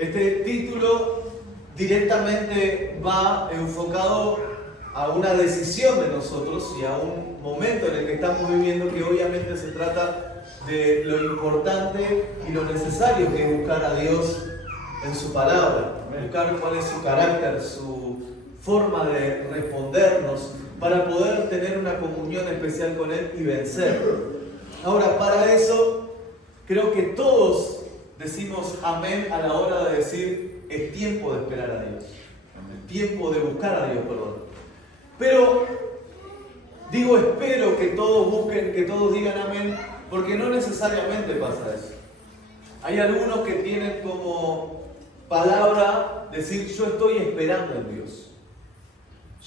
Este título directamente va enfocado a una decisión de nosotros y a un momento en el que estamos viviendo, que obviamente se trata de lo importante y lo necesario que es buscar a Dios en su palabra, buscar cuál es su carácter, su forma de respondernos, para poder tener una comunión especial con Él y vencer. Ahora, para eso, creo que todos decimos amén a la hora de decir, es tiempo de esperar a Dios. Es tiempo de buscar a Dios, perdón. Pero, digo, espero que todos busquen, que todos digan amén, porque no necesariamente pasa eso. Hay algunos que tienen como palabra decir, yo estoy esperando en Dios.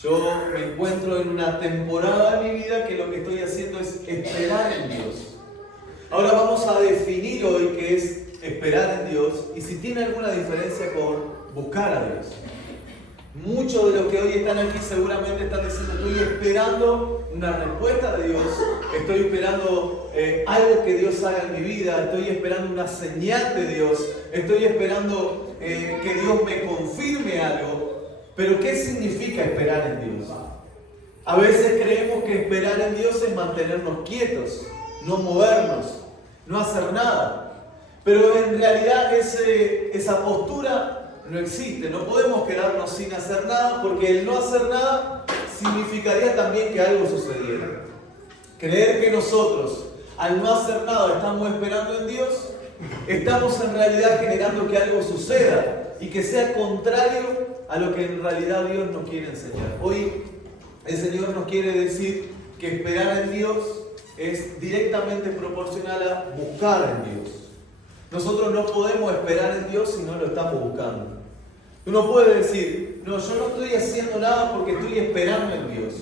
Yo me encuentro en una temporada de mi vida que lo que estoy haciendo es esperar en Dios. Ahora vamos a definir hoy qué es esperar en Dios y si tiene alguna diferencia con buscar a Dios. Muchos de los que hoy están aquí seguramente están diciendo, estoy esperando una respuesta de Dios, estoy esperando algo que Dios haga en mi vida, estoy esperando una señal de Dios, estoy esperando que Dios me confirme algo. Pero ¿qué significa esperar en Dios? A veces creemos que esperar en Dios es mantenernos quietos, no movernos, no hacer nada. Pero en realidad esa postura no existe. No podemos quedarnos sin hacer nada, porque el no hacer nada significaría también que algo sucediera. Creer que nosotros, al no hacer nada, estamos esperando en Dios, estamos en realidad generando que algo suceda y que sea contrario a lo que en realidad Dios nos quiere enseñar. Hoy el Señor nos quiere decir que esperar en Dios es directamente proporcional a buscar en Dios. Nosotros no podemos esperar en Dios si no lo estamos buscando. Uno puede decir, no, yo no estoy haciendo nada porque estoy esperando en Dios.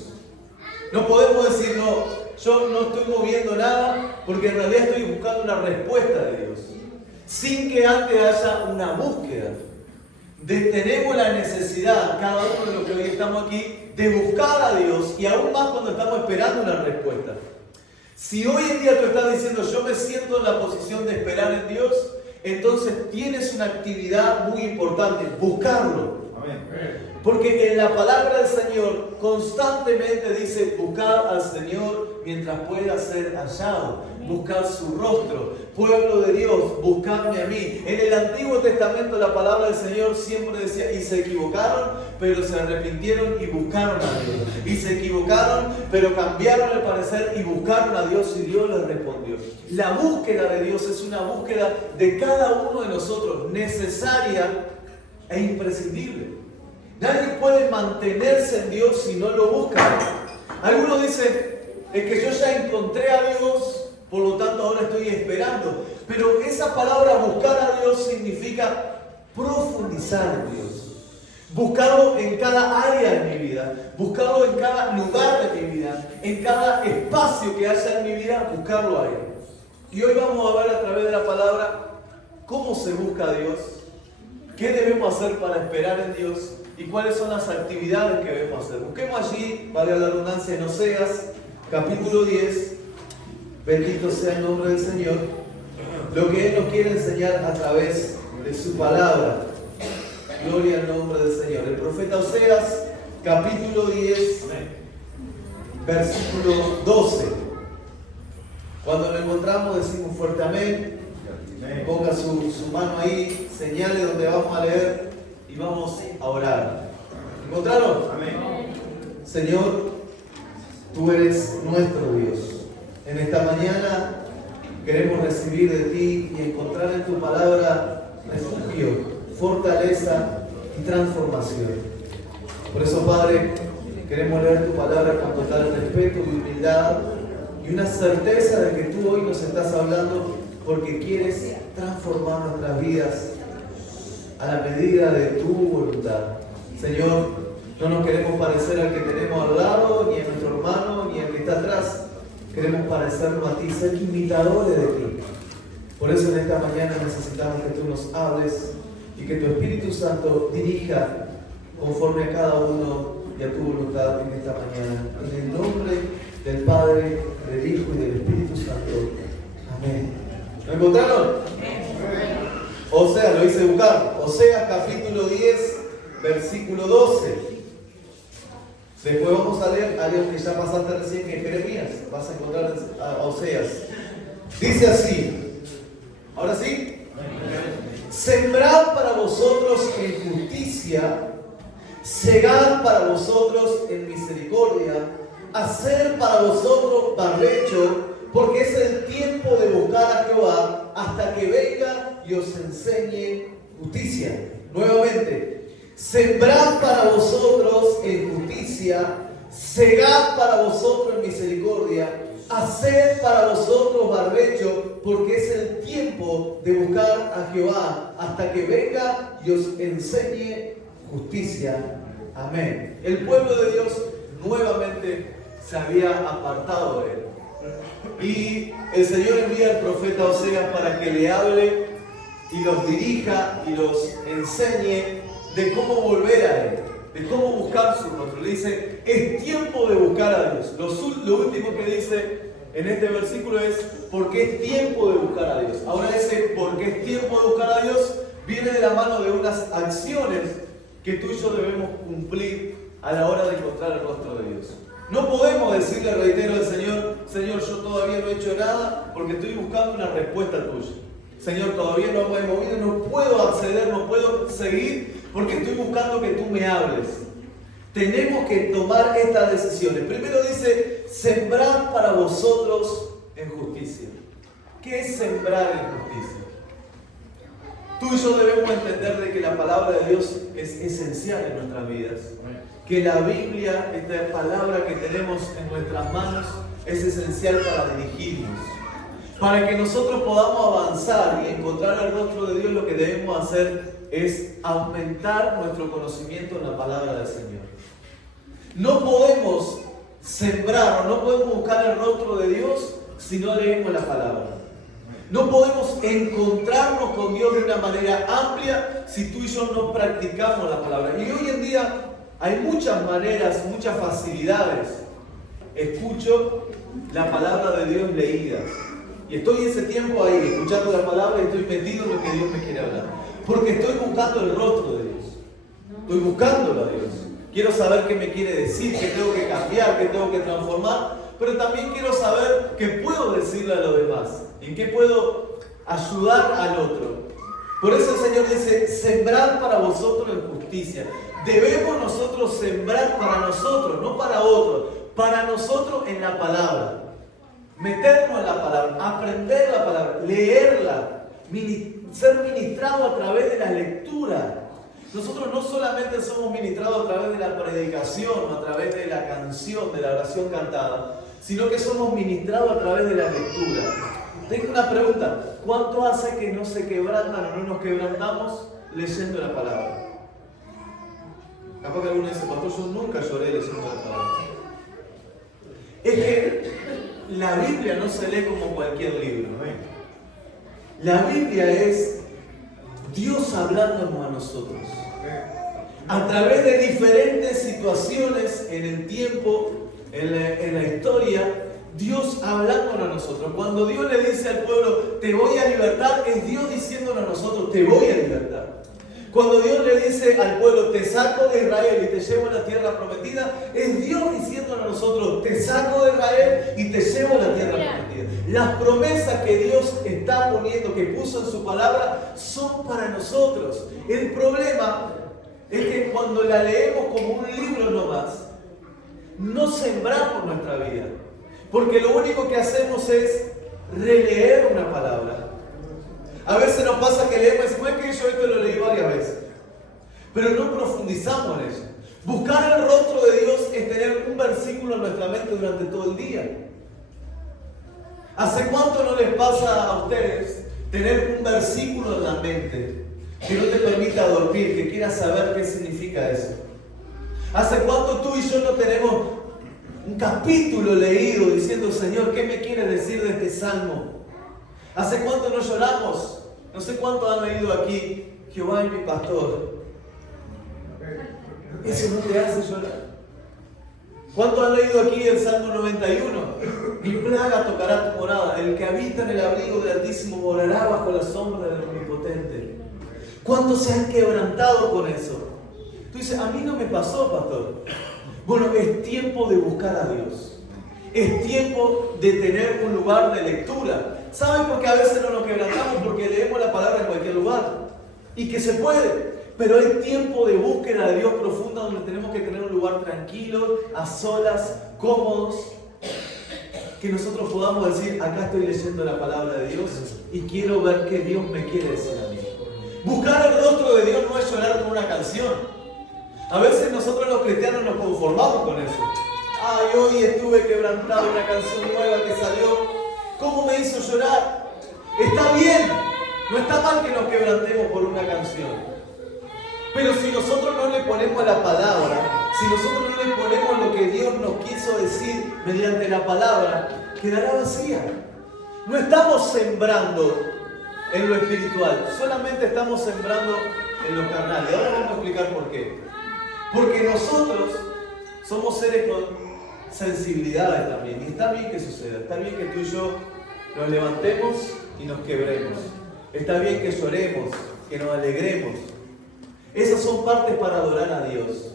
No podemos decir, no, yo no estoy moviendo nada porque en realidad estoy buscando una respuesta de Dios. Sin que antes haya una búsqueda. Tenemos la necesidad, cada uno de los que hoy estamos aquí, de buscar a Dios y aún más cuando estamos esperando una respuesta. Si hoy en día tú estás diciendo, yo me siento en la posición de esperar en Dios, entonces tienes una actividad muy importante, buscarlo. Amén. Porque en la palabra del Señor constantemente dice, buscar al Señor mientras pueda ser hallado. Buscar su rostro. Pueblo de Dios, buscadme a mí. En el Antiguo Testamento la palabra del Señor siempre decía, y se equivocaron, pero se arrepintieron y buscaron a Dios. Y se equivocaron, pero cambiaron el parecer y buscaron a Dios y Dios les respondió. La búsqueda de Dios es una búsqueda de cada uno de nosotros, necesaria e imprescindible. Nadie puede mantenerse en Dios si no lo busca. Algunos dicen, es que yo ya encontré a Dios, por lo tanto ahora estoy esperando. Pero esa palabra buscar a Dios significa profundizar en Dios. Buscarlo en cada área de mi vida, buscarlo en cada lugar de mi vida, en cada espacio que haya en mi vida, buscarlo a Él. Y hoy vamos a ver a través de la palabra cómo se busca a Dios, qué debemos hacer para esperar en Dios y cuáles son las actividades que debemos hacer. Busquemos allí, valga la redundancia, en Oseas, capítulo 10, bendito sea el nombre del Señor, lo que Él nos quiere enseñar a través de su palabra. Gloria al nombre del Señor. El profeta Oseas, capítulo 10, versículo 12. Cuando lo encontramos decimos fuerte amén. Ponga su mano ahí, señale donde vamos a leer y vamos a orar. ¿Encontraron? Amén. Señor, tú eres nuestro Dios. En esta mañana queremos recibir de ti y encontrar en tu palabra refugio, fortaleza y transformación. Por eso, Padre, queremos leer tu palabra con total respeto y humildad y una certeza de que tú hoy nos estás hablando porque quieres transformar nuestras vidas a la medida de tu voluntad. Señor, no nos queremos parecer al que tenemos al lado, ni a nuestro hermano, ni al que está atrás. Queremos parecernos a ti, ser imitadores de ti. Por eso en esta mañana necesitamos que tú nos hables y que tu Espíritu Santo dirija conforme a cada uno y a tu voluntad en esta mañana. En el nombre del Padre, del Hijo y del Espíritu Santo. Amén. ¿Lo encontraron? O sea, lo hice avise buscar. Oseas capítulo 10, versículo 12. Después vamos a leer algo que ya pasaste recién en Jeremías. Vas a encontrar a Oseas. Dice así. ¿Ahora sí? Sembrad para vosotros en justicia, segad para vosotros en misericordia, hacer para vosotros barbecho, porque es el tiempo de buscar a Jehová hasta que venga y os enseñe justicia. Nuevamente, sembrad para vosotros en justicia, segad para vosotros en misericordia, haced para vosotros barbecho, porque es el tiempo de buscar a Jehová hasta que venga y os enseñe justicia. Amén. El pueblo de Dios nuevamente se había apartado de él. Y el Señor envía al profeta Oseas para que le hable y los dirija y los enseñe de cómo volver a él, de cómo buscar su rostro. Le dice, es tiempo de buscar a Dios. Lo último que dice en este versículo es, porque es tiempo de buscar a Dios. Ahora ese, porque es tiempo de buscar a Dios, viene de la mano de unas acciones que tú y yo debemos cumplir a la hora de encontrar el rostro de Dios. No podemos decirle, reitero al Señor, Señor, yo todavía no he hecho nada porque estoy buscando una respuesta tuya. Señor, todavía no me he movido, no puedo acceder, no puedo seguir porque estoy buscando que tú me hables. Tenemos que tomar estas decisiones. Primero dice, sembrar para vosotros en justicia. ¿Qué es sembrar en justicia? Tú y yo debemos entender de que la palabra de Dios es esencial en nuestras vidas. Que la Biblia, esta palabra que tenemos en nuestras manos, es esencial para dirigirnos. Para que nosotros podamos avanzar y encontrar el rostro de Dios, lo que debemos hacer es aumentar nuestro conocimiento en la palabra del Señor. No podemos sembrar o no podemos buscar el rostro de Dios si no leemos la palabra. No podemos encontrarnos con Dios de una manera amplia si tú y yo no practicamos la palabra. Y hoy en día hay muchas maneras, muchas facilidades. Escucho la palabra de Dios leída. Y estoy ese tiempo ahí, escuchando la palabra y estoy metido en lo que Dios me quiere hablar. Porque estoy buscando el rostro de Dios. Estoy buscándolo a Dios. Quiero saber qué me quiere decir, qué tengo que cambiar, qué tengo que transformar. Pero también quiero saber qué puedo decirle a los demás. En qué puedo ayudar al otro. Por eso el Señor dice, sembrad para vosotros en justicia. Debemos nosotros sembrar para nosotros, no para otros. Para nosotros en la palabra. Meternos en la palabra, aprender la palabra, leerla, ser ministrado a través de la lectura. Nosotros no solamente somos ministrados a través de la predicación o a través de la canción, de la oración cantada, sino que somos ministrados a través de la lectura. Tengo una pregunta, ¿cuánto hace que no se quebrantan o no nos quebrantamos leyendo la palabra? Capaz que alguno dice, pastor, yo nunca lloré leyendo la palabra. Es que la Biblia no se lee como cualquier libro. La Biblia es Dios hablándonos a nosotros. A través de diferentes situaciones en el tiempo, en la historia, Dios hablándonos a nosotros. Cuando Dios le dice al pueblo, te voy a libertar, es Dios diciéndonos a nosotros, te voy a libertar. Cuando Dios le dice al pueblo, te saco de Israel y te llevo a la tierra prometida, es Dios diciéndonos a nosotros, te saco de Israel y te llevo a la tierra prometida. Las promesas que Dios está poniendo, que puso en su palabra, son para nosotros. El problema es que cuando la leemos como un libro nomás, no sembramos nuestra vida. Porque lo único que hacemos es releer una palabra. A veces nos pasa que leemos y decimos, es que yo esto lo leí varias veces. Pero no profundizamos en eso. Buscar el rostro de Dios es tener un versículo en nuestra mente durante todo el día. ¿Hace cuánto no les pasa a ustedes tener un versículo en la mente que no te permita dormir, que quieras saber qué significa eso? ¿Hace cuánto tú y yo no tenemos un capítulo leído diciendo, Señor, ¿qué me quieres decir de este salmo? ¿Hace cuánto no lloramos? No sé cuánto han leído aquí, Jehová es mi pastor. Eso no te hace llorar. ¿Cuánto han leído aquí el Salmo 91? Mi plaga tocará tu morada. El que habita en el abrigo del Altísimo morará bajo la sombra del Omnipotente. ¿Cuántos se han quebrantado con eso? Tú dices, a mí no me pasó, pastor. Bueno, es tiempo de buscar a Dios. Es tiempo de tener un lugar de lectura. ¿Saben por qué a veces no nos quebrantamos? Porque leemos la palabra en cualquier lugar. Y que se puede. Pero hay tiempo de búsqueda de Dios profunda donde tenemos que tener un lugar tranquilo, a solas, cómodos. Que nosotros podamos decir, acá estoy leyendo la palabra de Dios y quiero ver qué Dios me quiere decir a mí. Buscar el rostro de Dios no es llorar con una canción. A veces nosotros los cristianos nos conformamos con eso. Ay, hoy estuve quebrantado, una canción nueva que salió. ¿Cómo me hizo llorar? Está bien, no está mal que nos quebrantemos por una canción. Pero si nosotros no le ponemos la palabra, si nosotros no le ponemos lo que Dios nos quiso decir mediante la palabra, quedará vacía. No estamos sembrando en lo espiritual, solamente estamos sembrando en lo carnal. Y ahora vamos a explicar por qué. Porque nosotros somos seres con sensibilidades también. Y está bien que suceda, está bien que tú y yo nos levantemos y nos quebremos. Está bien que lloremos, que nos alegremos. Esas son partes para adorar a Dios.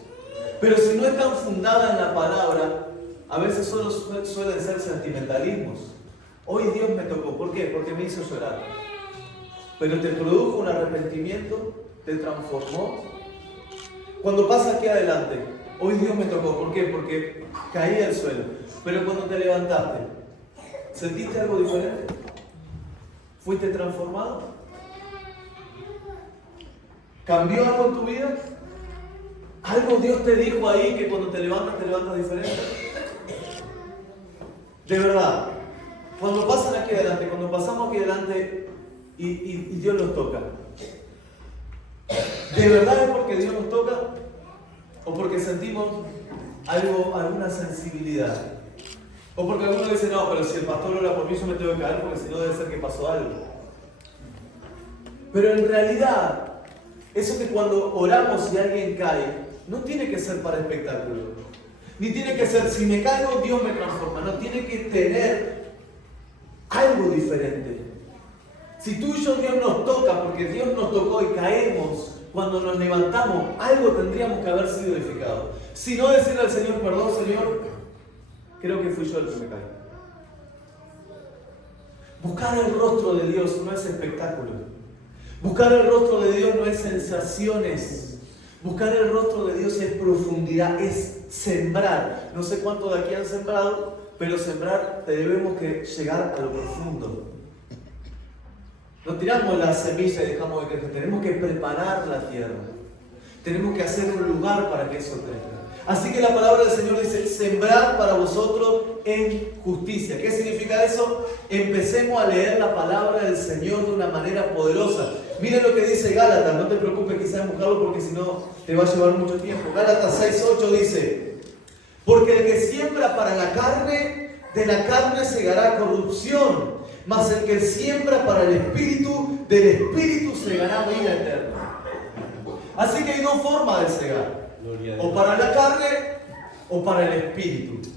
Pero si no están fundadas en la palabra, a veces solo suelen ser sentimentalismos. Hoy Dios me tocó. ¿Por qué? Porque me hizo llorar. Pero te produjo un arrepentimiento, te transformó. Cuando pasa aquí adelante, hoy Dios me tocó. ¿Por qué? Porque caí al suelo. Pero cuando te levantaste, ¿sentiste algo diferente? ¿Fuiste transformado? ¿Cambió algo en tu vida? ¿Algo Dios te dijo ahí que cuando te levantas diferente? De verdad, cuando pasan aquí adelante, cuando pasamos aquí adelante y Dios nos toca, ¿de verdad es porque Dios nos toca? ¿O porque sentimos alguna sensibilidad? ¿O porque alguno dice, no, pero si el pastor ora por mí yo me tengo que caer porque si no debe ser que pasó algo? Pero en realidad, eso que cuando oramos y alguien cae, no tiene que ser para espectáculo. Ni tiene que ser, si me caigo, Dios me transforma. No, tiene que tener algo diferente. Si tú y yo Dios nos toca, porque Dios nos tocó y caemos, cuando nos levantamos, algo tendríamos que haber sido edificado. Si no, decirle al Señor, perdón Señor, creo que fui yo el que me caí. Buscar el rostro de Dios no es espectáculo. Buscar el rostro de Dios no es sensaciones. Buscar el rostro de Dios es profundidad, es sembrar. No sé cuántos de aquí han sembrado, pero sembrar debemos que llegar a lo profundo. No tiramos la semilla y dejamos de crecer. Tenemos que preparar la tierra. Tenemos que hacer un lugar para que eso crezca. Así que la palabra del Señor dice, sembrar para vosotros en justicia. ¿Qué significa eso? Empecemos a leer la palabra del Señor de una manera poderosa. Miren lo que dice Gálatas, no te preocupes quizás en buscarlo porque si no te va a llevar mucho tiempo. Gálatas 6:8 dice, porque el que siembra para la carne, de la carne segará corrupción, mas el que siembra para el Espíritu, del Espíritu segará vida eterna. Así que hay dos formas de cegar. O para la carne o para el Espíritu.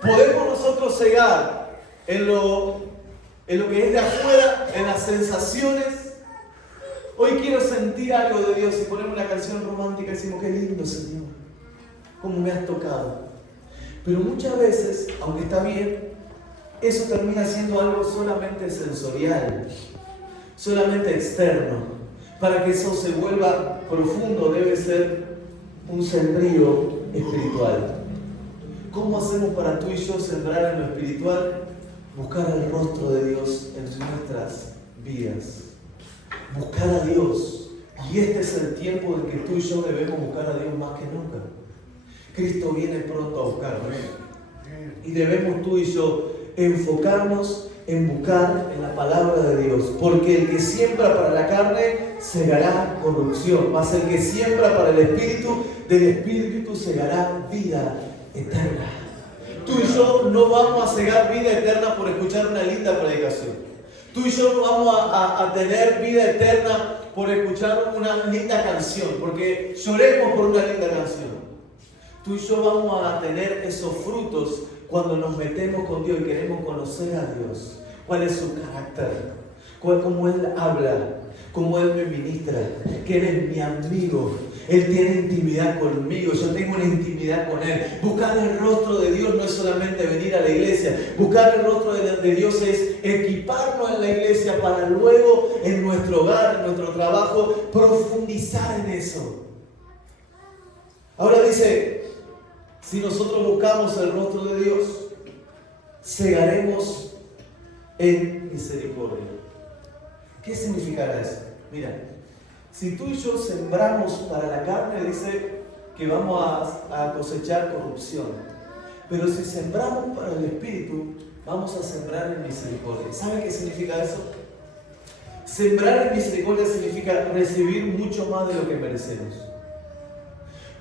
Podemos nosotros cegar en lo que es de afuera, en las sensaciones. Hoy quiero sentir algo de Dios y ponemos una canción romántica y decimos, qué lindo Señor, cómo me has tocado. Pero muchas veces, aunque está bien, eso termina siendo algo solamente sensorial, solamente externo. Para que eso se vuelva profundo debe ser un sembrío espiritual. ¿Cómo hacemos para tú y yo sembrar en lo espiritual? Buscar el rostro de Dios en nuestras vidas. Buscar a Dios. Y este es el tiempo en que tú y yo debemos buscar a Dios más que nunca. Cristo viene pronto a buscarnos. Y debemos tú y yo enfocarnos en buscar en la palabra de Dios. Porque el que siembra para la carne segará corrupción. Mas el que siembra para el Espíritu, del Espíritu segará vida eterna. Tú y yo no vamos a segar vida eterna por escuchar una linda predicación. Tú y yo no vamos a tener vida eterna por escuchar una linda canción, porque lloremos por una linda canción. Tú y yo vamos a tener esos frutos cuando nos metemos con Dios y queremos conocer a Dios. ¿Cuál es su carácter? ¿Cómo Él habla? cómo Él me ministra, que Él es mi amigo. Él tiene intimidad conmigo, yo tengo una intimidad con Él. Buscar el rostro de Dios no es solamente venir a la iglesia. Buscar el rostro de Dios es equiparnos en la iglesia para luego en nuestro hogar, en nuestro trabajo, profundizar en eso. Ahora dice, si nosotros buscamos el rostro de Dios, segaremos en misericordia. ¿Qué significará eso? Mira, si tú y yo sembramos para la carne, dice que vamos a cosechar corrupción. Pero si sembramos para el Espíritu, vamos a sembrar en misericordia. ¿Sabe qué significa eso? Sembrar en misericordia significa recibir mucho más de lo que merecemos.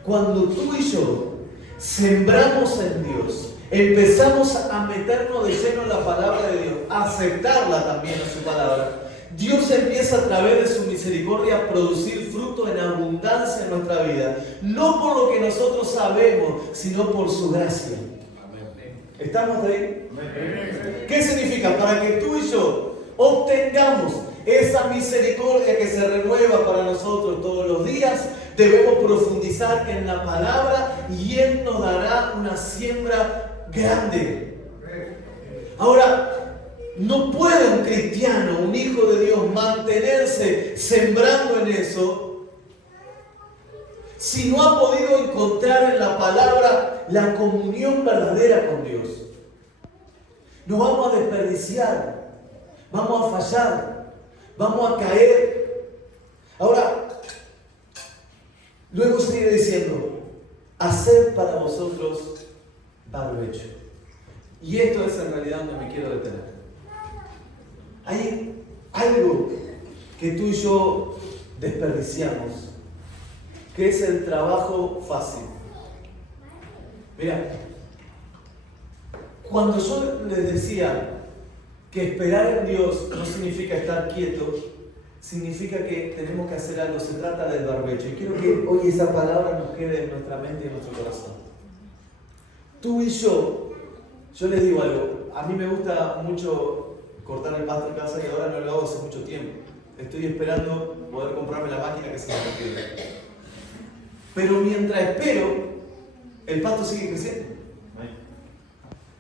Cuando tú y yo sembramos en Dios, empezamos a meternos de lleno en la palabra de Dios, a aceptarla también en su palabra, Dios empieza a través de su misericordia a producir fruto en abundancia en nuestra vida. No por lo que nosotros sabemos, sino por su gracia. ¿Estamos ahí? ¿Qué significa? Para que tú y yo obtengamos esa misericordia que se renueva para nosotros todos los días, debemos profundizar en la palabra y Él nos dará una siembra grande. Ahora, no puede un cristiano, un hijo de Dios, mantenerse sembrando en eso si no ha podido encontrar en la palabra la comunión verdadera con Dios. Nos vamos a desperdiciar, vamos a fallar, vamos a caer. Ahora, luego sigue diciendo, haced para vosotros barbecho. Y esto es en realidad donde me quiero detener. Hay algo que tú y yo desperdiciamos, que es el trabajo fácil. Mira, cuando yo les decía que esperar en Dios no significa estar quietos, significa que tenemos que hacer algo, se trata del barbecho. Y quiero que hoy esa palabra nos quede en nuestra mente y en nuestro corazón. Tú y yo les digo algo, a mí me gusta mucho cortar el pasto en casa y ahora no lo hago hace mucho tiempo. Estoy esperando poder comprarme la máquina que se me requiere. Pero mientras espero, el pasto sigue creciendo.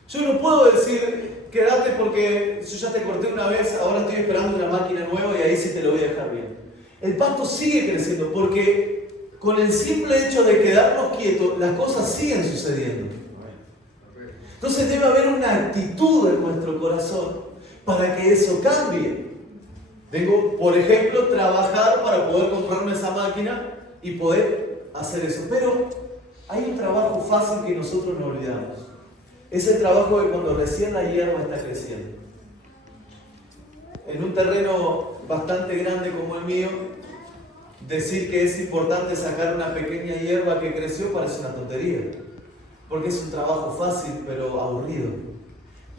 Yo no puedo decir, quédate porque yo ya te corté una vez, ahora estoy esperando una máquina nueva y ahí sí te lo voy a dejar bien. El pasto sigue creciendo porque con el simple hecho de quedarnos quietos, las cosas siguen sucediendo. Entonces debe haber una actitud en nuestro corazón para que eso cambie. Debo, por ejemplo, trabajar para poder comprarme esa máquina y poder hacer eso. Pero hay un trabajo fácil que nosotros no olvidamos. Es el trabajo de cuando recién la hierba está creciendo. En un terreno bastante grande como el mío, decir que es importante sacar una pequeña hierba que creció parece una tontería. Porque es un trabajo fácil pero aburrido.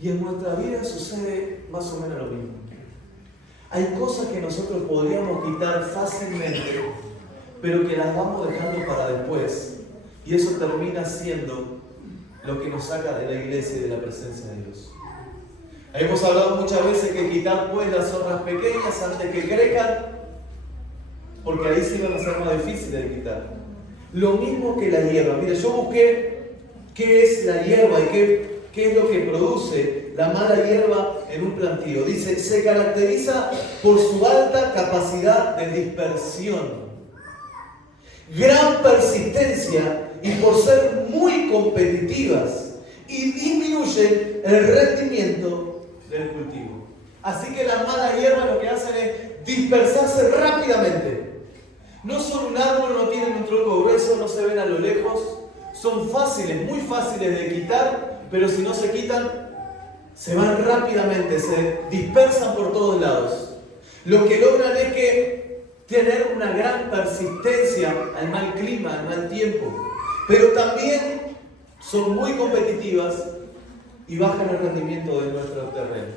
Y en nuestra vida sucede más o menos lo mismo. Hay cosas que nosotros podríamos quitar fácilmente, pero que las vamos dejando para después. Y eso termina siendo lo que nos saca de la iglesia y de la presencia de Dios. Hemos hablado muchas veces que quitar pues las zorras pequeñas antes que crezcan, porque ahí sí van a ser más difíciles de quitar. Lo mismo que la hierba. Mira, yo busqué qué es la hierba y qué es lo que produce la mala hierba en un plantío. Dice, se caracteriza por su alta capacidad de dispersión, gran persistencia y por ser muy competitivas y disminuyen el rendimiento del cultivo. Así que las malas hierbas lo que hacen es dispersarse rápidamente. No son un árbol, no tienen un tronco grueso, no se ven a lo lejos. Son fáciles, muy fáciles de quitar, pero si no se quitan, se van rápidamente, se dispersan por todos lados. Lo que logran es que tener una gran persistencia al mal clima, al mal tiempo, pero también son muy competitivas y bajan el rendimiento de nuestro terreno.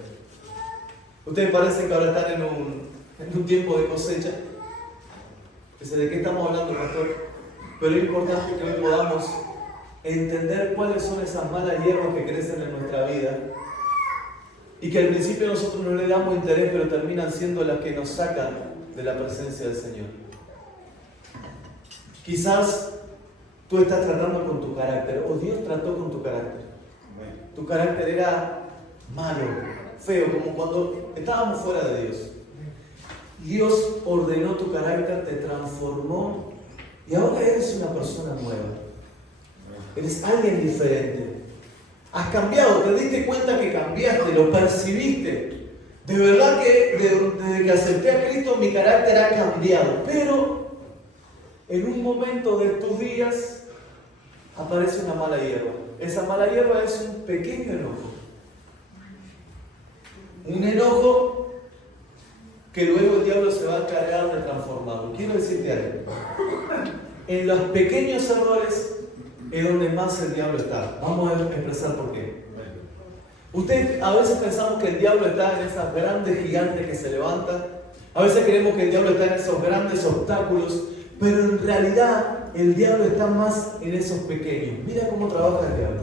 Ustedes parecen que ahora están en un tiempo de cosecha. ¿De qué estamos hablando, pastor? Pero es importante que hoy podamos entender cuáles son esas malas hierbas que crecen en nuestra vida y que al principio nosotros no le damos interés, pero terminan siendo las que nos sacan de la presencia del Señor. Quizás tú estás tratando con tu carácter, o Dios trató con tu carácter. Tu carácter era malo, feo, como cuando estábamos fuera de Dios. Dios ordenó tu carácter, te transformó y ahora eres una persona nueva. Eres alguien diferente. Has cambiado, te diste cuenta que cambiaste, lo percibiste. De verdad que desde que acepté a Cristo mi carácter ha cambiado. Pero en un momento de tus días aparece una mala hierba. Esa mala hierba es un pequeño enojo. Un enojo que luego el diablo se va a encargar de transformarlo. Quiero decirte algo. En los pequeños errores es donde más el diablo está. Vamos a expresar por qué. A veces pensamos que el diablo está en esas grandes gigantes que se levantan. A veces creemos que el diablo está en esos grandes obstáculos. Pero en realidad el diablo está más en esos pequeños. Mira cómo trabaja el diablo.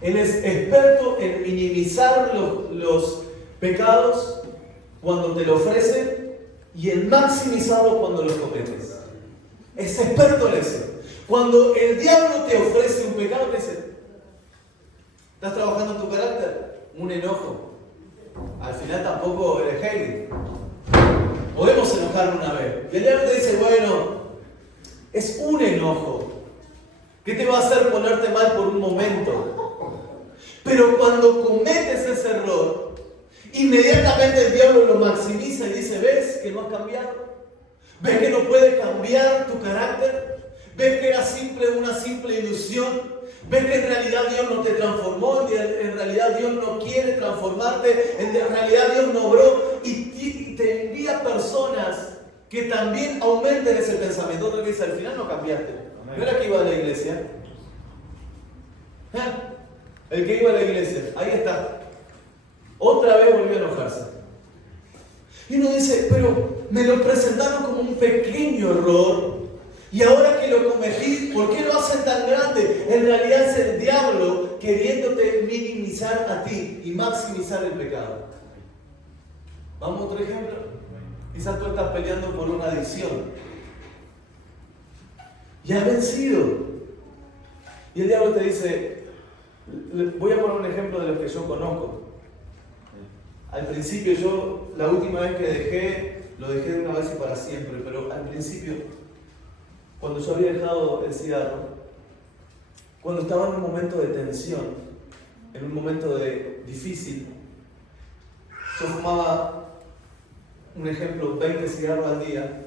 Él es experto en minimizar los pecados cuando te lo ofrecen y en maximizarlos cuando los cometes. Es experto en eso. Cuando el diablo te ofrece un pecado, te dice, ¿estás trabajando en tu carácter? Un enojo. Al final tampoco eres Heidi. Podemos enojarnos una vez. Y el diablo te dice, bueno, es un enojo. ¿Qué te va a hacer ponerte mal por un momento? Pero cuando cometes ese error, inmediatamente el diablo lo maximiza y dice, ¿ves que no has cambiado? ¿Ves que no puedes cambiar tu carácter? ¿Ves que era una simple ilusión? ¿Ves que en realidad Dios no te transformó? En realidad Dios no quiere transformarte. En realidad Dios no obró. Y te envía personas que también aumenten ese pensamiento. Otro que dice, al final no cambiaste. ¿No era que iba a la iglesia? El que iba a la iglesia, ahí está. Otra vez volvió a enojarse. Y uno dice, pero me lo presentaron como un pequeño error. Y ahora que lo cometí, ¿por qué lo hacen tan grande? En realidad es el diablo queriéndote minimizar a ti y maximizar el pecado. ¿Vamos a otro ejemplo? Quizás tú estás peleando por una adicción. Y has vencido. Y el diablo te dice, voy a poner un ejemplo de los que yo conozco. Al principio la última vez que lo dejé de una vez y para siempre, pero al principio, cuando yo había dejado el cigarro, cuando estaba en un momento de tensión, en un momento difícil, yo fumaba, un ejemplo, 20 cigarros al día,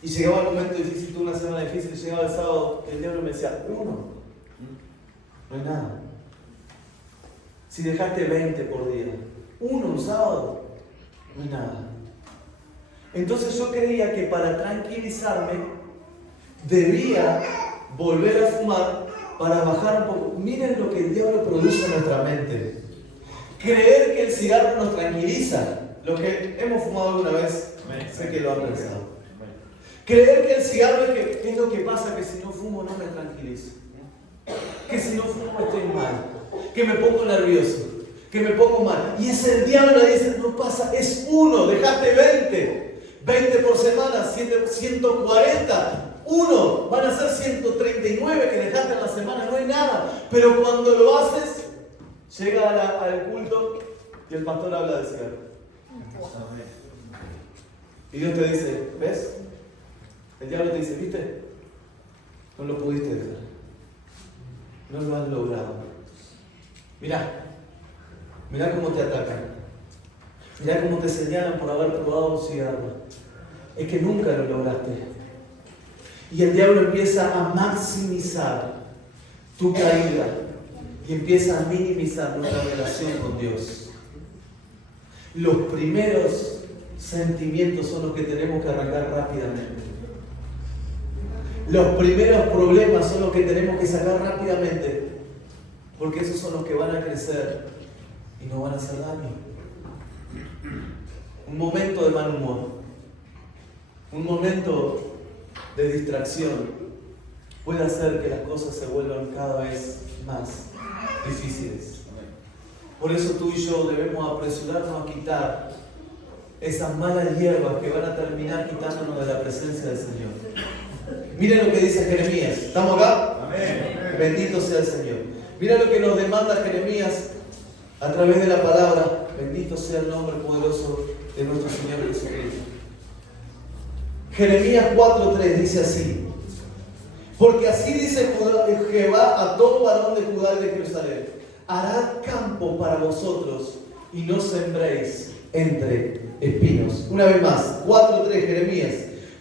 y llegaba el momento difícil, tuve una semana difícil, llegaba el sábado, y el diablo me decía, uno, no hay nada. Si dejaste 20 por día, uno un sábado, no hay nada. Entonces yo creía que para tranquilizarme debía volver a fumar para bajar un poco. Miren lo que el diablo produce en nuestra mente. Creer que el cigarro nos tranquiliza. Lo que hemos fumado alguna vez, sé que lo han pensado. Creer que el cigarro es lo que pasa, que si no fumo no me tranquilizo. Que si no fumo estoy mal. Que me pongo nervioso. Que me pongo mal. Y es el diablo que dice, no pasa, es uno, dejaste 20. 20 por semana, 140. Uno, van a ser 139 que dejaste en la semana, no hay nada. Pero cuando lo haces, llega al culto y el pastor habla de cigarro. Y Dios te dice, ¿ves? El diablo te dice, ¿viste? No lo pudiste dejar. No lo has logrado. Mirá cómo te atacan. Mirá cómo te señalan por haber probado un cigarro. Es que nunca lo lograste. Y el diablo empieza a maximizar tu caída y empieza a minimizar nuestra relación con Dios. Los primeros sentimientos son los que tenemos que arrancar rápidamente. Los primeros problemas son los que tenemos que sacar rápidamente, porque esos son los que van a crecer y nos van a hacer daño. Un momento de mal humor, un momento de distracción puede hacer que las cosas se vuelvan cada vez más difíciles. Por eso tú y yo debemos apresurarnos a quitar esas malas hierbas que van a terminar quitándonos de la presencia del Señor. Miren lo que dice Jeremías. ¿Estamos acá? Amén. Bendito sea el Señor. Mira lo que nos demanda Jeremías a través de la palabra. Bendito sea el nombre poderoso de nuestro Señor Jesucristo. Jeremías 4:3 dice así: porque así dice Jehová a todo varón de Judá y de Jerusalén: hará campo para vosotros y no sembréis entre espinos. Una vez más, 4:3 Jeremías.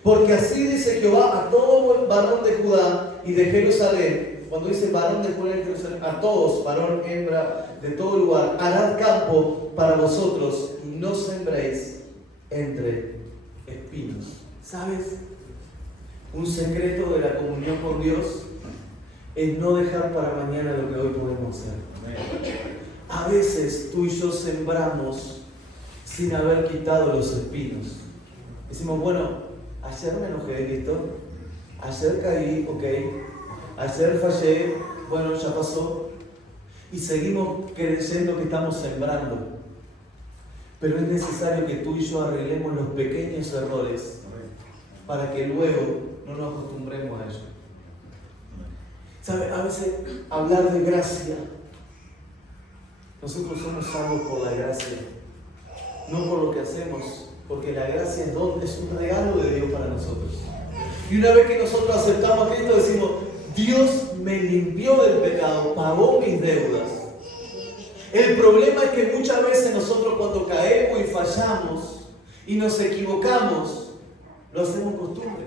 Porque así dice Jehová a todo varón de Judá y de Jerusalén. Cuando dice varón de Judá y de Jerusalén, a todos, varón, hembra, de todo lugar: hará campo para vosotros y no sembréis entre espinos. ¿Sabes? Un secreto de la comunión con Dios es no dejar para mañana lo que hoy podemos hacer. A veces tú y yo sembramos sin haber quitado los espinos. Decimos, bueno, ayer me enojé, listo. Ayer caí, ok. Ayer fallé, bueno, ya pasó. Y seguimos creyendo que estamos sembrando. Pero es necesario que tú y yo arreglemos los pequeños errores para que luego no nos acostumbremos a ello. ¿Sabe? A veces hablar de gracia. Nosotros somos salvos por la gracia, no por lo que hacemos, porque la gracia es un regalo de Dios para nosotros. Y una vez que nosotros aceptamos a Cristo, decimos: Dios me limpió del pecado, pagó mis deudas. El problema es que muchas veces nosotros, cuando caemos y fallamos y nos equivocamos, lo hacemos costumbre.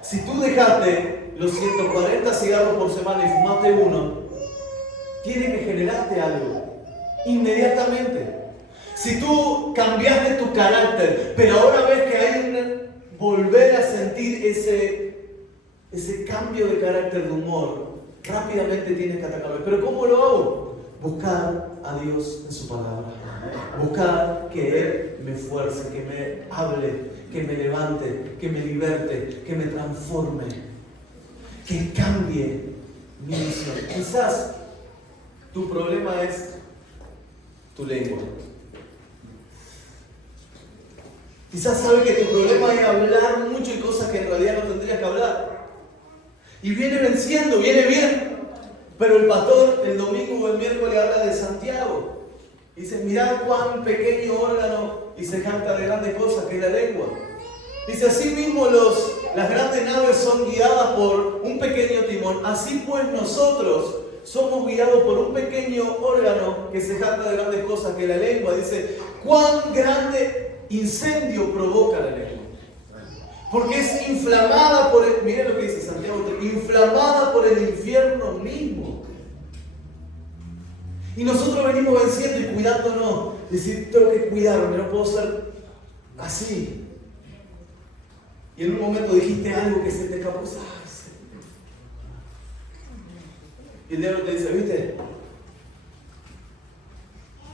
Si tú dejaste los 140 cigarros por semana y fumaste uno, tiene que generarte algo inmediatamente. Si tú cambiaste tu carácter, pero ahora ves que hay volver a sentir ese cambio de carácter, de humor, rápidamente tienes que atacarlo. ¿Pero cómo lo hago? Buscar a Dios en su palabra. Buscar que Él me fuerce, que me hable, que me levante, que me liberte, que me transforme, que cambie mi visión. Quizás tu problema es tu lengua. Quizás sabes que tu problema es hablar mucho y cosas que en realidad no tendrías que hablar. Y viene venciendo, viene bien. Pero el pastor el domingo o el miércoles habla de Santiago. Y dice: mirad cuán pequeño órgano y se jacta de grandes cosas, que es la lengua. Dice: así mismo las grandes naves son guiadas por un pequeño timón. Así pues nosotros somos guiados por un pequeño órgano que se jacta de grandes cosas, que es la lengua. Dice: cuán grande incendio provoca la lengua. Porque es inflamada por el... Miren lo que dice Santiago: inflamada por el infierno mismo. Y nosotros venimos venciendo y cuidándonos. Decir: tengo que cuidarme, no puedo ser así. Y en un momento dijiste algo que se te escapó. Y el diablo te dice: ¿viste?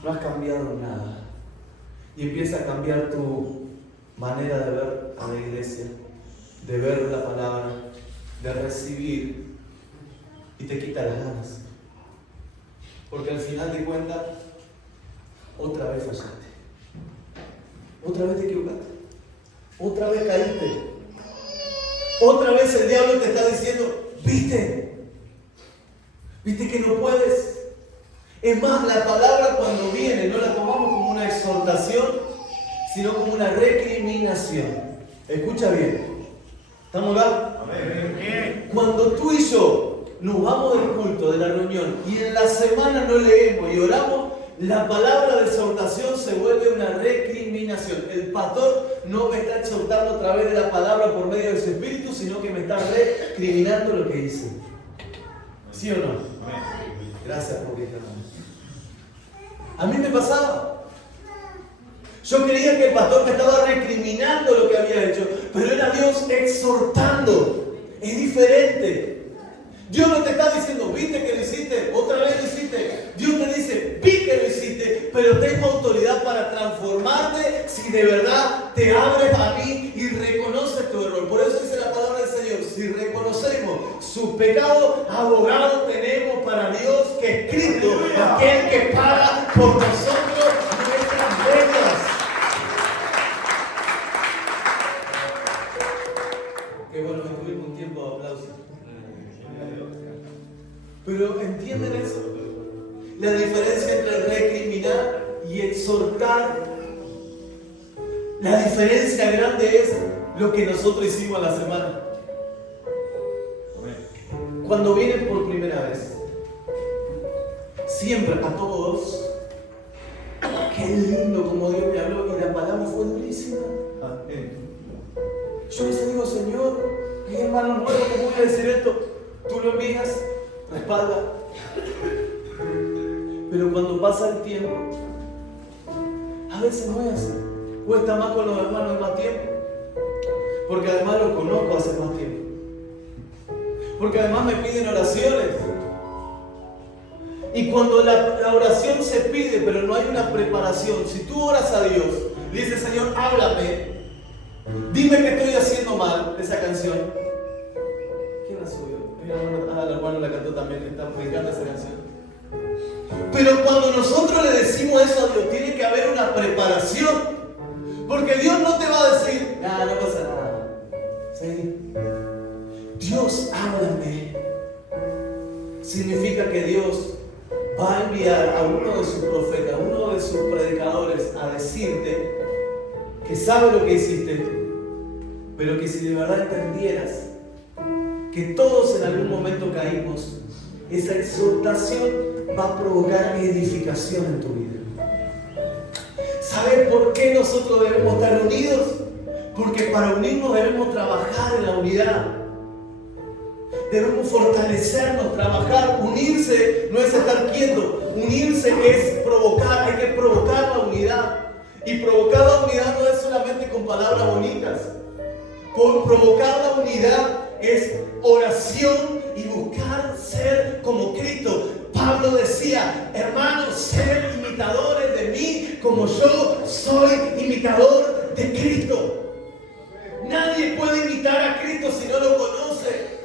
No has cambiado nada. Y empieza a cambiar tu manera de ver a la iglesia, de ver la palabra, de recibir, y te quita las ganas. Porque al final de cuentas, otra vez fallaste. Otra vez te equivocaste. Otra vez caíste. Otra vez el diablo te está diciendo: ¿viste? ¿Viste que no puedes? Es más, la palabra cuando viene no la tomamos como una exhortación, sino como una recriminación. Escucha bien. ¿Estamos acá? Amén. Cuando tú y yo nos vamos del culto, de la reunión, y en la semana no leemos y oramos, la palabra de exhortación se vuelve una recriminación. El pastor no me está exhortando a través de la palabra por medio de su espíritu, sino que me está recriminando lo que hice. ¿Sí o no? Gracias por que a mí me pasaba. Yo creía que el pastor me estaba recriminando lo que había hecho, pero era Dios exhortando. Es diferente. Dios no te está diciendo: ¿viste que lo hiciste? Otra vez lo hiciste. Dios te dice: vi que lo hiciste, pero tengo autoridad para transformarte si de verdad te abres a mí y reconoces tu error. Por eso dice la palabra del Señor: si reconocemos sus pecados, abogado tenemos para Dios, que es Cristo, aquel que paga por nosotros nuestras deudas. entienden eso? La diferencia entre recriminar y exhortar. La diferencia grande es lo que nosotros hicimos a la semana. Cuando vienen por primera vez, siempre a todos, qué lindo como Dios me habló y la palabra fue durísima. Yo les digo, Señor, hay hermanos nuevos que voy a decir esto, tú lo envías, respalda. Pero cuando pasa el tiempo, a veces no es así. Cuesta más con los hermanos de más tiempo, porque además los conozco hace más tiempo, porque además me piden oraciones. Y cuando la oración se pide, pero no hay una preparación, si tú oras a Dios, le dices, Señor, háblame, dime que estoy haciendo mal, esa canción. ¿Quién la subió? El hermano la cantó también, me encanta esa canción. Pero cuando nosotros le decimos eso a Dios, tiene que haber una preparación. Porque Dios no te va a decir, nada, no pasa nada. ¿Sí? Dios, háblame. Significa que Dios va a enviar a uno de sus profetas, a uno de sus predicadores a decirte que sabe lo que hiciste, pero que si de verdad entendieras que todos en algún momento caímos, esa exhortación va a provocar edificación en tu vida. ¿Sabes por qué nosotros debemos estar unidos? Porque para unirnos debemos trabajar en la unidad. Debemos fortalecernos, trabajar. Unirse no es estar quieto. Unirse es provocar, hay que provocar la unidad. Y provocar la unidad no es solamente con palabras bonitas. Provocar la unidad es oración y buscar ser como Cristo. Pablo decía, hermanos, sed imitadores de mí como yo soy imitador de Cristo. Nadie puede imitar a Cristo si no lo conoce.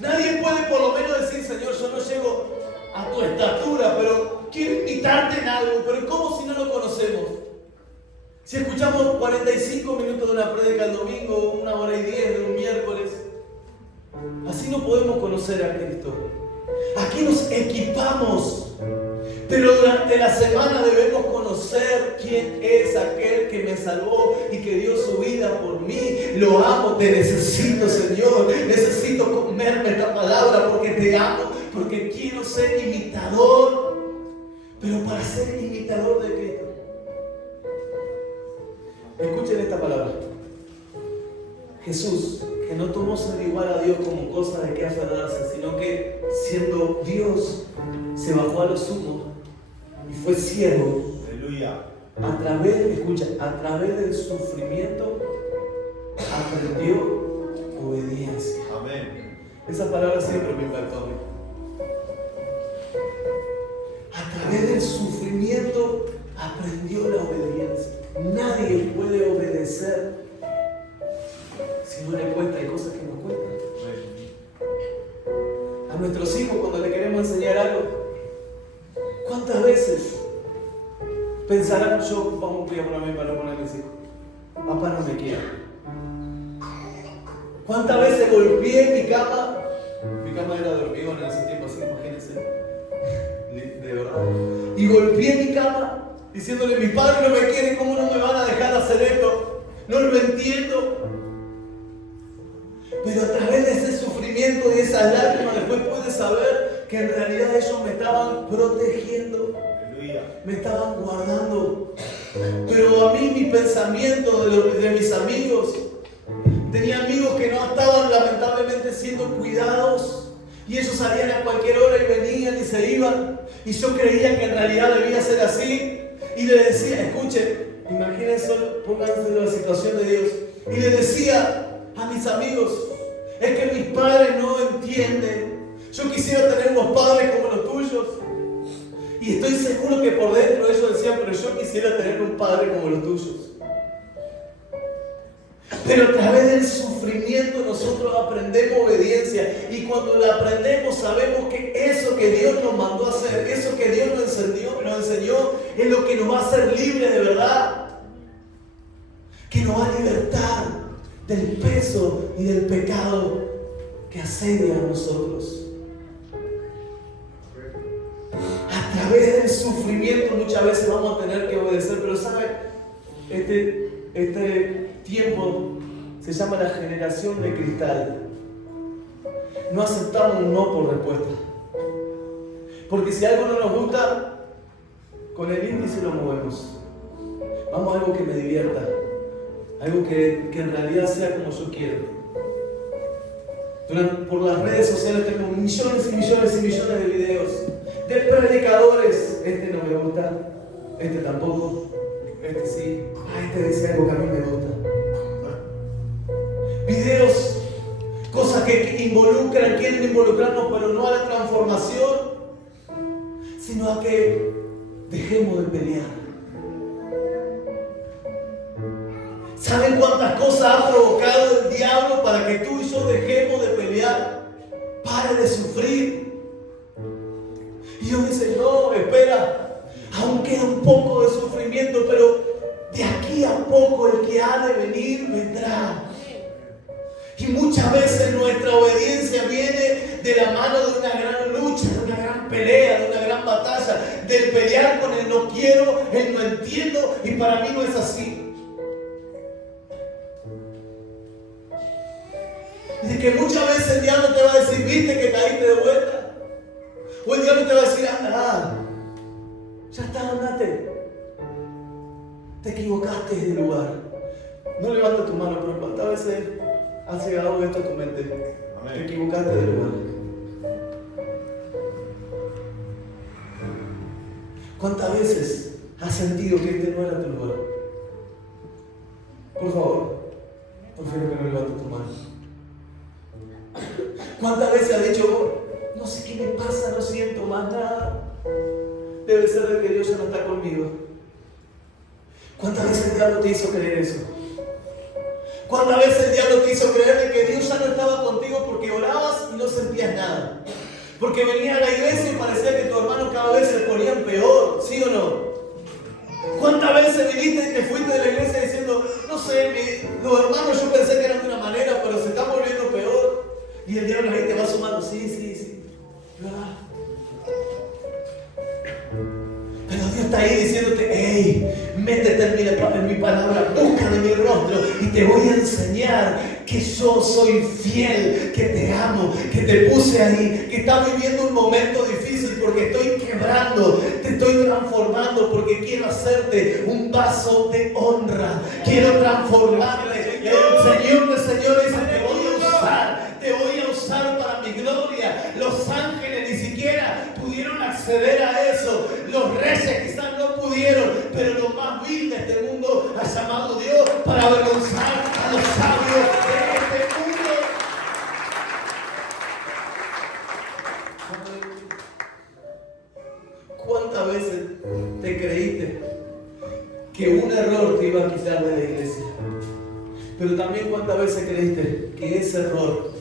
Nadie puede por lo menos decir, Señor, yo no llego a tu estatura, pero quiero imitarte en algo. Pero ¿cómo si no lo conocemos? Si escuchamos 45 minutos de una prédica el domingo, 1 hora y 10 de un miércoles, así no podemos conocer a Cristo. Aquí nos equipamos, pero durante la semana debemos conocer quién es aquel que me salvó y que dio su vida por mí. Lo amo, te necesito, Señor. Necesito comerme esta palabra porque te amo, porque quiero ser imitador. Pero para ser imitador de Cristo, escuchen esta palabra. Jesús, que no tomó ser igual a Dios como cosa de que aferrarse, sino que siendo Dios se bajó a lo sumo y fue siervo. Aleluya. A través del sufrimiento aprendió obediencia. Amén. Esa palabra siempre me impactó a mí. A través del sufrimiento aprendió la obediencia. Nadie puede obedecer si no le cuesta. Hay cosas que nos cuestan. A nuestros hijos cuando le queremos enseñar algo, ¿cuántas veces pensarán, yo voy a ponerme para no poner a mis hijos, papá no me quiere? ¿Cuántas veces golpeé mi cama? Mi cama era de hormigón en ese tiempo, así que imagínense, de verdad. Y golpeé mi cama diciéndole, mi padre no me quiere, ¿cómo no me van a dejar hacer esto? No lo entiendo. Pero a través de ese sufrimiento y esas lágrimas después pude saber que en realidad ellos me estaban protegiendo. Me estaban guardando. Pero a mí mi pensamiento de mis amigos, tenía amigos que no estaban lamentablemente siendo cuidados y ellos salían a cualquier hora y venían y se iban y yo creía que en realidad debía ser así y le decía, escuchen, imagínense, pónganse en la situación de Dios, y le decía a mis amigos, es que mis padres no entienden, yo quisiera tener unos padres como los tuyos. Y estoy seguro que por dentro ellos decían, pero yo quisiera tener un padre como los tuyos. Pero a través del sufrimiento nosotros aprendemos obediencia. Y cuando la aprendemos sabemos que eso que Dios nos mandó a hacer, eso que Dios nos enseñó, es lo que nos va a hacer libres de verdad. Que nos va a libertar del peso y del pecado que asedia a nosotros. través del sufrimiento muchas veces vamos a tener que obedecer, pero ¿sabe? Este tiempo se llama la generación de cristal. No aceptamos un no por respuesta. Porque si algo no nos gusta, con el índice lo movemos. Vamos a algo que me divierta. Algo que en realidad sea como yo quiero. Por las redes sociales tengo millones y millones y millones de videos de predicadores. Este no me gusta, este tampoco, este sí, este dice algo que a mí me gusta. Videos, cosas que involucran, quieren involucrarnos, pero no a la transformación, sino a que dejemos de pelear. ¿Saben cuántas cosas ha provocado el diablo para que tú y yo dejemos de pelear? Pare de sufrir. Y Dios dice, no, espera, aún queda un poco de sufrimiento, pero de aquí a poco el que ha de venir vendrá. Y muchas veces nuestra obediencia viene de la mano de una gran lucha, de una gran pelea, de una gran batalla, del pelear con el no quiero, el no entiendo y para mí no es así. De que muchas veces el diablo te va a decir, viste que caíste de vuelta. O el diablo te va a decir, ya está, andate. Te equivocaste de lugar. No levantes tu mano, pero ¿cuántas veces has llegado esto a tu mente? Te equivocaste de lugar. ¿Cuántas veces has sentido que este no era tu lugar? Por favor, prefiero que no levantes tu mano. ¿Cuántas veces has dicho, no sé qué me pasa, no siento más nada? Debe ser de que Dios ya no está conmigo. ¿Cuántas veces el diablo te hizo creer eso? ¿Cuántas veces el diablo te hizo creer de que Dios ya no estaba contigo porque orabas y no sentías nada? Porque venías a la iglesia y parecía que tus hermanos cada vez se ponían peor, ¿sí o no? ¿Cuántas veces viniste y te fuiste de la iglesia diciendo, no sé, los hermanos yo pensé que eran de una manera, pero se están volviendo peor? Y el diablo ahí te va sumando, sí. Pero Dios está ahí diciéndote, hey, métete en mi palabra, busca de mi rostro y te voy a enseñar que yo soy fiel, que te amo, que te puse ahí, que estás viviendo un momento difícil porque estoy quebrando, te estoy transformando porque quiero hacerte un vaso de honra, quiero transformarte. El Señor de señores dice, te voy a usar para mi gloria. Los ángeles ni siquiera pudieron acceder a eso. Los reyes quizás no pudieron, pero lo más vil de este mundo ha llamado Dios para avergonzar a los sabios de este mundo. ¿Cuántas veces te creíste que un error te iba a quitar de la iglesia? Pero también cuántas veces creíste que ese error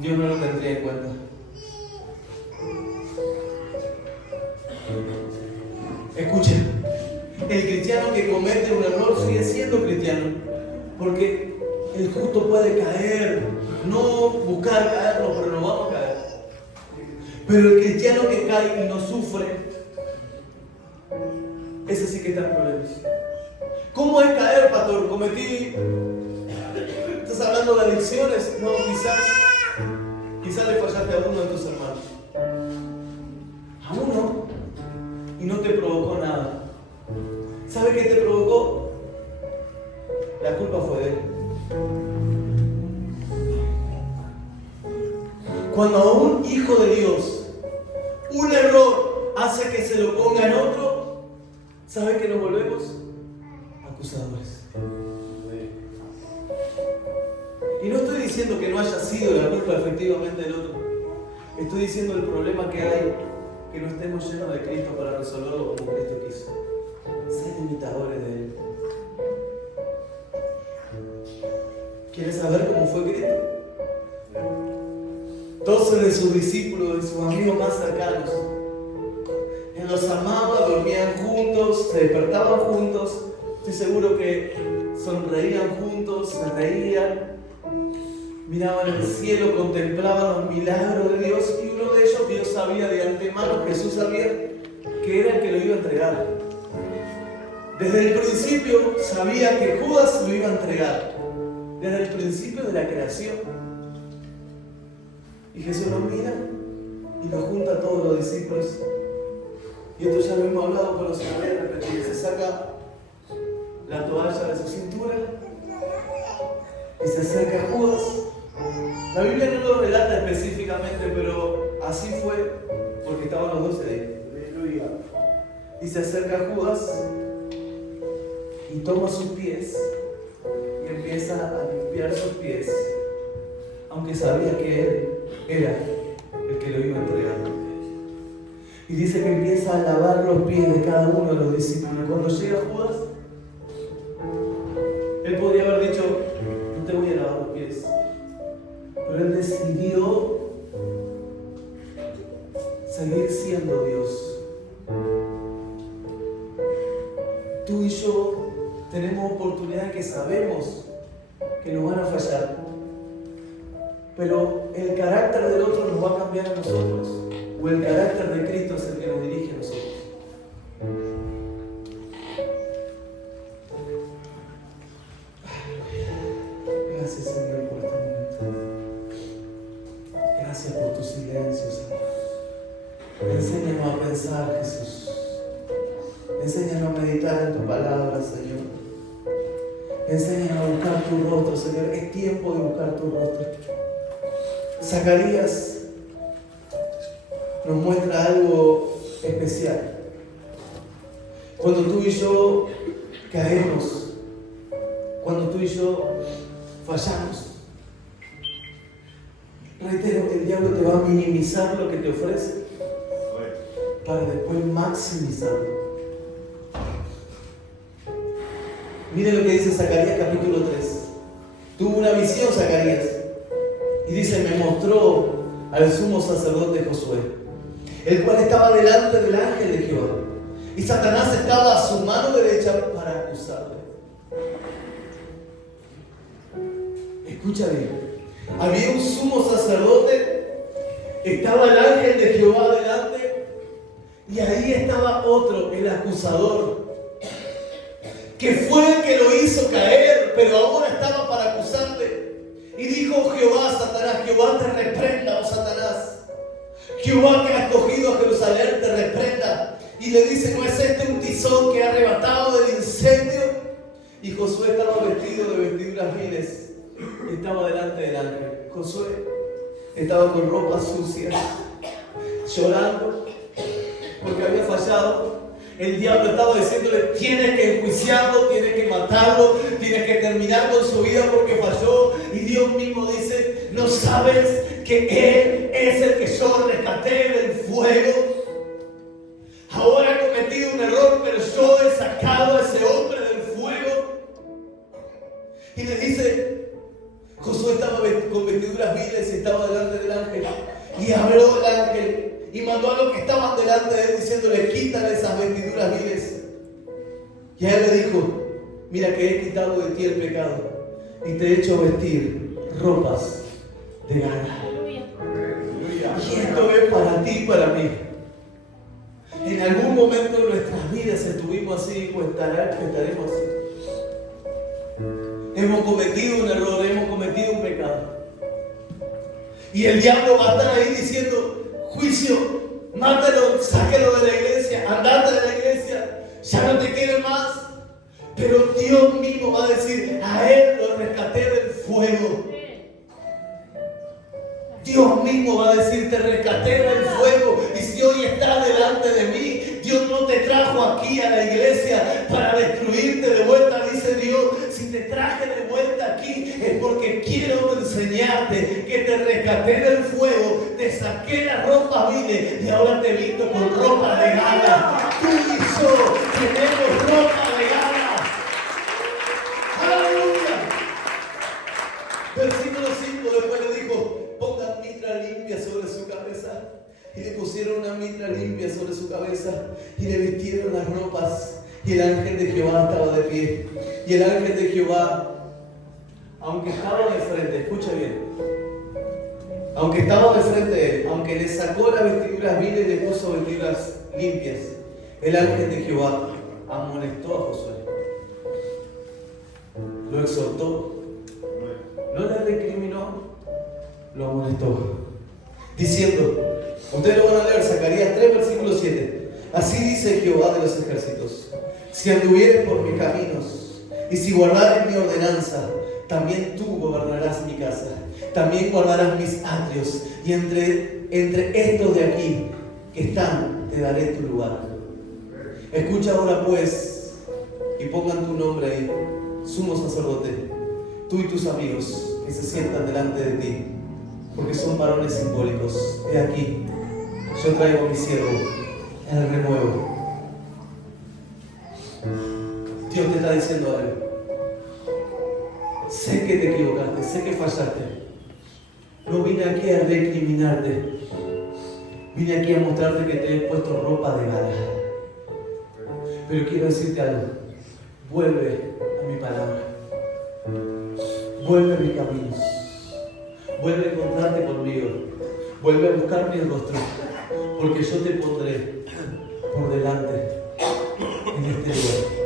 Dios no lo tendría en cuenta. Escuchen, el cristiano que comete un error sigue siendo cristiano, porque el justo puede caer, no buscar caerlo, pero no vamos a caer. Pero el cristiano que cae y no sufre, ese sí que está en problemas. ¿Cómo es caer, pastor? ¿Estás hablando de adicciones? No, quizás le fallaste a uno de tus hermanos. A uno, y no te provocó nada. ¿Sabe qué te provocó? La culpa fue de él. Cuando a un hijo de Dios un error hace que se lo ponga en otro, ¿sabe qué nos volvemos? Acusadores. Y no estoy diciendo que no haya sido la culpa efectivamente del otro. Estoy diciendo el problema que hay, que no estemos llenos de Cristo para resolverlo como Cristo quiso. Ser imitadores de Él. ¿Quieres saber cómo fue Cristo? 12 de sus discípulos, de sus amigos más cercanos. Él los amaba, dormían juntos, se despertaban juntos. Estoy seguro que sonreían juntos, se reían, miraban el cielo, contemplaban los milagros de Dios, y uno de ellos Dios sabía de antemano, Jesús sabía que era el que lo iba a entregar. Desde el principio sabía que Judas lo iba a entregar. Desde el principio de la creación. Y Jesús lo mira y nos junta a todos los discípulos. Y esto ya lo hemos hablado, pero se lo voy a repetir. Se saca la toalla de su cintura y se acerca a Judas. La Biblia no lo relata específicamente, pero así fue porque estaban los 12 ahí. Aleluya. Y se acerca a Judas y toma sus pies y empieza a limpiar sus pies, aunque sabía que él era el que lo iba a entregar. Y dice que empieza a lavar los pies de cada uno de los discípulos. Cuando llega Judas, él podría haber dicho: no te voy a lavar los pies. Pero él decidió seguir siendo Dios. Tú y yo tenemos oportunidades que sabemos que nos van a fallar, pero el carácter del otro nos va a cambiar a nosotros, o el carácter de Cristo es el que nos dirige a nosotros. Gracias, Señor, por este momento. Gracias por tu silencio, Señor. Enséñanos a pensar, Jesús. Enséñanos a meditar en tu palabra, Señor. Enséñanos a buscar tu rostro, Señor. Es tiempo de buscar tu rostro. Zacarías nos muestra algo especial. Cuando tú y yo caemos, cuando tú y yo fallamos, reitero que el diablo te va a minimizar lo que te ofrece para después maximizarlo. Mire lo que dice Zacarías capítulo 3. Tuvo una visión Zacarías y dice: me mostró al sumo sacerdote Josué, el cual estaba delante del ángel de Jehová, y Satanás estaba a su mano derecha para acusarle. Escucha bien, había un sumo sacerdote, estaba el ángel de Jehová delante, y ahí estaba otro, el acusador, que fue el que lo hizo caer, pero ahora estaba para acusarle. Y dijo Jehová a Satanás: Jehová te reprenda, oh Satanás. Jehová que ha escogido a Jerusalén te reprenda. Y le dice: ¿no es este un tizón que ha arrebatado del incendio? Y Josué estaba vestido de vestiduras viles. Estaba delante del ángel. Josué estaba con ropa sucia, llorando porque había fallado. El diablo estaba diciéndole: tienes que enjuiciarlo, tienes que matarlo, tienes que terminar con su vida porque falló. Y Dios mismo dice: ¿no sabes que Él es el que yo rescaté del fuego? Ahora he cometido un error, pero yo he sacado a ese hombre del fuego. Y le dice: Josué estaba con vestiduras viles y estaba delante del ángel. Y habló el ángel y mandó a los que estaban delante de él diciéndole: quítale esas vestiduras viles. Y a él le dijo: mira que he quitado de ti el pecado y te he hecho vestir ropas de gala. Y esto es para ti y para mí. En algún momento de nuestras vidas estuvimos así o estaremos así. Hemos cometido un error, hemos cometido un pecado. Y el diablo va a estar ahí diciendo: juicio, mátalo, sáquelo de la iglesia, andate de la iglesia, ya no te quieren más. Pero Dios mismo va a decir: a él lo rescaté del fuego. Dios mismo va a decir: te rescaté del fuego. Y si hoy estás delante de mí, Dios no te trajo aquí a la iglesia para destruirte de vuelta, dice Dios. Si te traje de vuelta aquí es porque quiero enseñarte que te rescaté del fuego, te saqué las ropas viles y ahora te he visto con ropa de gala. Tú y yo tenemos ropa de gala. ¡Aleluya! Versículo 5, después le dijo: pongan mitra limpia sobre su cabeza. Y le pusieron una mitra limpia sobre su cabeza y le vistieron las ropas. Y el ángel de Jehová estaba de pie. Y el ángel de Jehová, aunque estaba de frente, escucha bien, aunque estaba de frente de él, aunque le sacó las vestiduras viles y le puso vestiduras limpias, El ángel de Jehová amonestó a Josué, lo exhortó, no le recriminó, lo amonestó, diciendo, ustedes lo van a leer, Zacarías 3, versículo 7. Así dice Jehová de los ejércitos: si anduvieres por mis caminos y si guardares mi ordenanza, también tú gobernarás mi casa, también guardarás mis atrios, y entre estos de aquí que están, te daré tu lugar. Escucha ahora pues, y pongan tu nombre ahí, sumo sacerdote, tú y tus amigos que se sientan delante de ti, porque son varones simbólicos. He aquí, yo traigo a mi siervo, el renuevo. Dios te está diciendo algo. Sé que te equivocaste, sé que fallaste. No vine aquí a recriminarte. Vine aquí a mostrarte que te he puesto ropa de gala. Pero quiero decirte algo. Vuelve a mi palabra. Vuelve a mis caminos. Vuelve a encontrarte conmigo. Vuelve a buscar mi rostro. Porque yo te pondré por delante en este lugar.